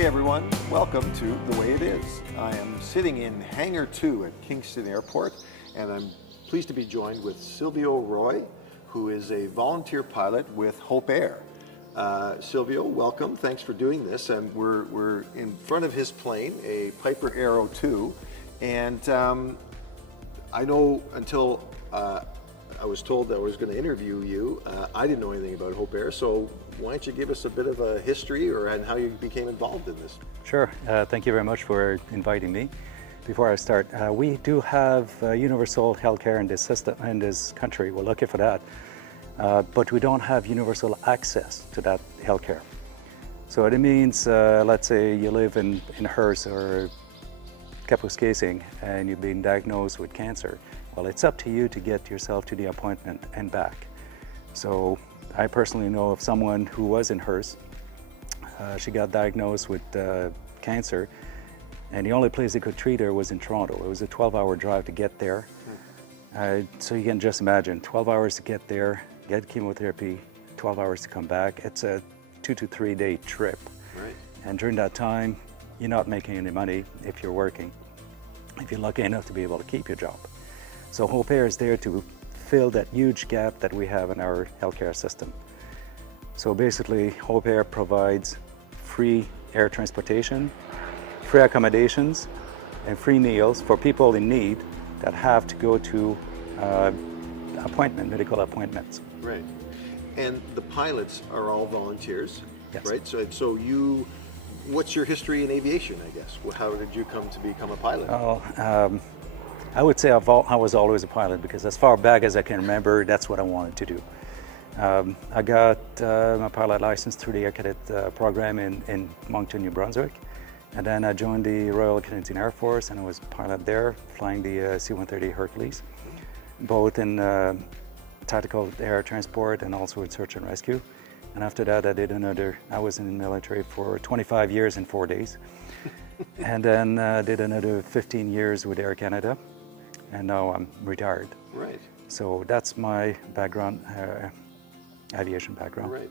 Hey everyone, welcome to The Way It Is. I am sitting in Hangar 2 at Kingston Airport, and I'm pleased to be joined with Sylvio Roy, who is a volunteer pilot with Hope Air. Sylvio, welcome. Thanks for doing this. And we're in front of his plane, a Piper Arrow 2, and I know until I was told that I was going to interview you, I didn't know anything about Hope Air, so why don't you give us a bit of a history and how you became involved in this? Sure. Thank you very much for inviting me. Before I start, we do have universal healthcare in this system, in this country. We're lucky for that. But we don't have universal access to that healthcare. So it means, let's say you live in Hearst or Kapuskasing and you've been diagnosed with cancer. Well, it's up to you to get yourself to the appointment and back. So I personally know of someone who was in Hearst. She got diagnosed with cancer, and the only place they could treat her was in Toronto. It was a 12-hour drive to get there. So you can just imagine, 12 hours to get there, get chemotherapy, 12 hours to come back. It's a 2 to 3 day trip. Right. And during that time, you're not making any money if you're working, if you're lucky enough to be able to keep your job. So Hope Air is there to fill that huge gap that we have in our healthcare system. So basically, Hope Air provides free air transportation, free accommodations, and free meals for people in need that have to go to medical appointments. Right. And the pilots are all volunteers, Yes. right? So you, what's your history in aviation, I guess? How did you come to become a pilot? Oh, I would say I was always a pilot, because as far back as I can remember, that's what I wanted to do. I got my pilot license through the Air Cadet program in Moncton, New Brunswick. And then I joined the Royal Canadian Air Force, and I was a pilot there, flying the C-130 Hercules, both in tactical air transport and also in search and rescue. And after that, I was in the military for 25 years and 4 days. And then did another 15 years with Air Canada, and now I'm retired. Right. So that's my background, aviation background. Right.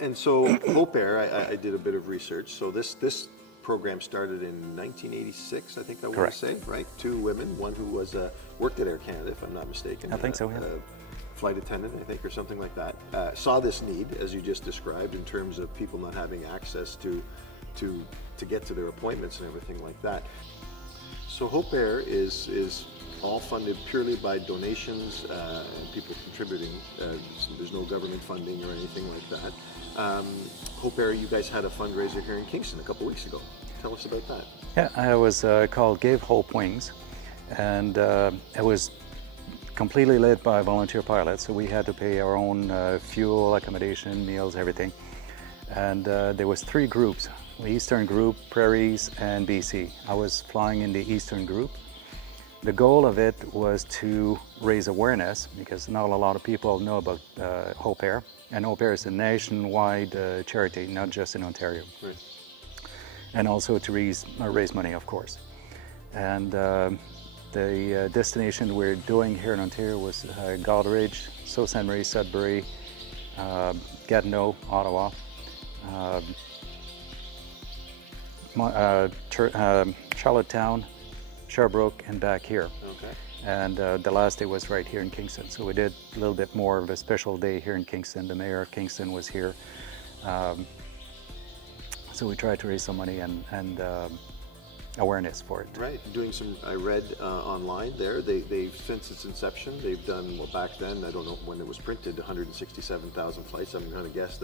And so Hope Air, I did a bit of research. So this program started in 1986, I think I want Correct. to say, right? 2 women, one who was worked at Air Canada, if I'm not mistaken. I think so, yeah. Flight attendant, I think, or something like that. Saw this need, as you just described, in terms of people not having access to get to their appointments and everything like that. So Hope Air is all funded purely by donations and people contributing. There's no government funding or anything like that. Hope Air, you guys had a fundraiser here in Kingston a couple weeks ago. Tell us about that. Yeah, I was called Give Hope Wings, and it was completely led by volunteer pilots, so we had to pay our own fuel, accommodation, meals, everything. And there was 3 groups: the Eastern group, Prairies, and BC. I was flying in the Eastern group. The goal of it was to raise awareness, because not a lot of people know about Hope Air, and Hope Air is a nationwide charity, not just in Ontario. Right. And also to raise money, of course. And the destination we're doing here in Ontario was Goldridge, Sault Ste. Marie, Sudbury, Gatineau, Ottawa, Charlottetown, Sherbrooke, and back here. Okay. And the last day was right here in Kingston. So we did a little bit more of a special day here in Kingston. The mayor of Kingston was here. So we tried to raise some money and awareness for it. Right. Doing some, I read online there, they've since its inception, they've done, well, back then, I don't know when it was printed, 167,000 flights. I'm going to guess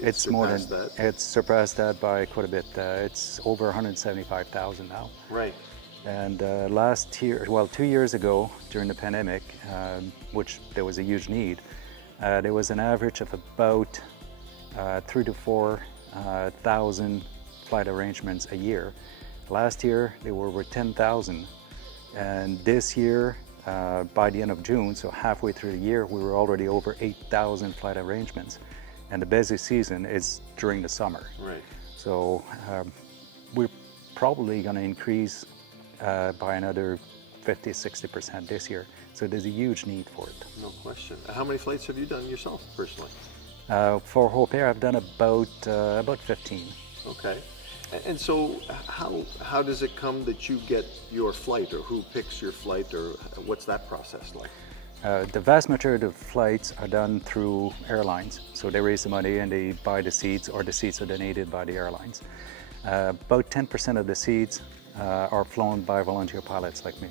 it's more than that. It's surpassed that by quite a bit. It's over 175,000 now. Right. And last year, well, 2 years ago, during the pandemic, which there was a huge need, there was an average of about 3,000 to 4,000 flight arrangements a year. Last year, they were over 10,000. And this year, by the end of June, so halfway through the year, we were already over 8,000 flight arrangements. And the busy season is during the summer. Right. So we're probably going to increase by another 50-60% this year. So there's a huge need for it. No question. How many flights have you done yourself personally? For Hope Air, I've done about 15. Okay. And so, how does it come that you get your flight, or who picks your flight, or what's that process like? The vast majority of flights are done through airlines. So they raise the money and they buy the seats, or the seats are donated by the airlines. About 10% of the seats are flown by volunteer pilots like me.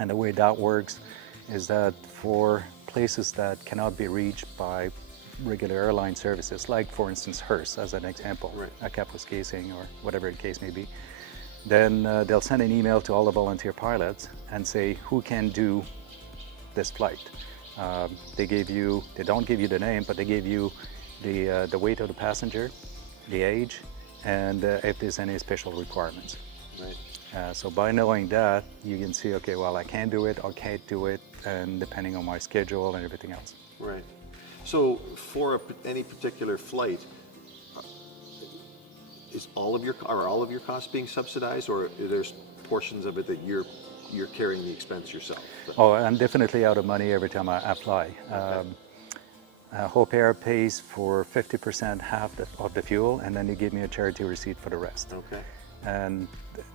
And the way that works is that for places that cannot be reached by regular airline services, like for instance Hearst as an example, Right. a Casing or whatever the case may be, then they'll send an email to all the volunteer pilots and say who can do this flight. They don't give you the name, but they give you the weight of the passenger, the age, and if there's any special requirements. Right. So by knowing that, you can see, okay, well, I can do it or can't do it, and depending on my schedule and everything else. Right. So for any particular flight, are all of your costs being subsidized, or there's portions of it that you're carrying the expense yourself? Oh, I'm definitely out of money every time I fly. Okay. Hope Air pays for 50%, half of the fuel, and then they give me a charity receipt for the rest. Okay. And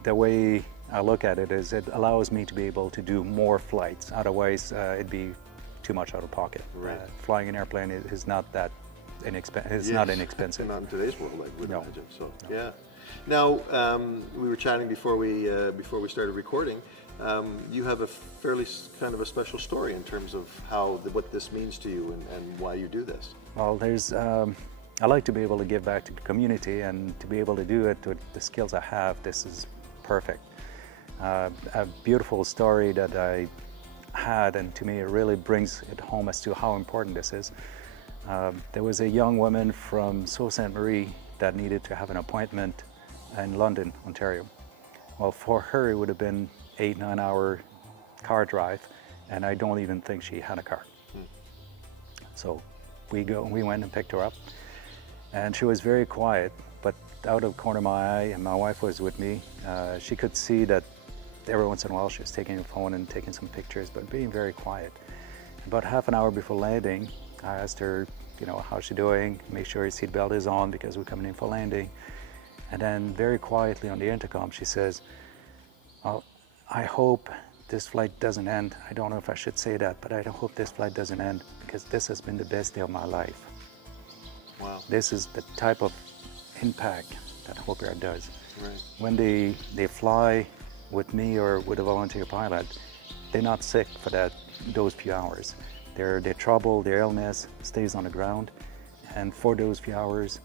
the way I look at it is it allows me to be able to do more flights. Otherwise, it'd be too much out of pocket. Right. Flying an airplane is not that inexpensive. It's Yes. not inexpensive. Not in today's world, I would No. imagine. So yeah. Now we were chatting before we started recording. You have a fairly kind of a special story in terms of what this means to you and why you do this. Well, I like to be able to give back to the community, and to be able to do it with the skills I have, this is perfect. A beautifuful story that I had, and to me it really brings it home as to how important this is. There was a young woman from Sault Ste. Marie that needed to have an appointment in London, Ontario. Well, for her it would have been 8-9 hour car drive, and I don't even think she had a car. So we went and picked her up, and she was very quiet, but out of the corner of my eye, and my wife was with me, she could see that every once in a while she was taking her phone and taking some pictures, but being very quiet. About half an hour before landing, I asked her, how's she doing? Make sure her seatbelt is on because we're coming in for landing. And then very quietly on the intercom, she says, well, I hope this flight doesn't end. I don't know if I should say that, but I hope this flight doesn't end, because this has been the best day of my life. Wow. This is the type of impact that Hope Air does. Right. When they fly with me or with a volunteer pilot, they're not sick for those few hours. Their trouble, their illness stays on the ground, and for those few hours,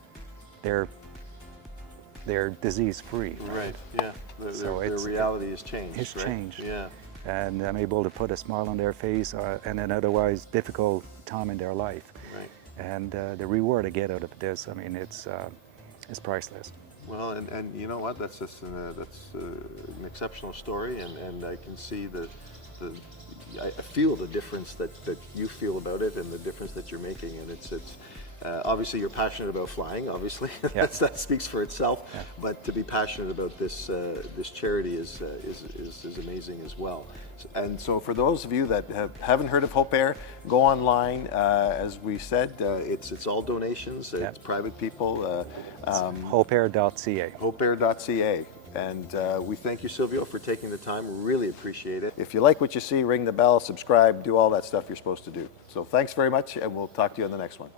they're disease-free. Right. Yeah. So Their reality has changed. It's right? changed. Yeah. And I'm able to put a smile on their face in an otherwise difficult time in their life. Right. And the reward I get out of this, I mean, it's priceless. Well, and you know what? That's just an exceptional story, and I can see I feel the difference that you feel about it, and the difference that you're making, and it's obviously you're passionate about flying. Obviously, Yeah. that speaks for itself. Yeah. But to be passionate about this charity is amazing as well. And so, for those of you that haven't heard of Hope Air, go online. As we said, it's all donations. Yeah. It's private people. Hopeair.ca. Hopeair.ca. And we thank you, Sylvio, for taking the time. Really appreciate it. If you like what you see, ring the bell, subscribe, do all that stuff you're supposed to do. So thanks very much, and we'll talk to you on the next one.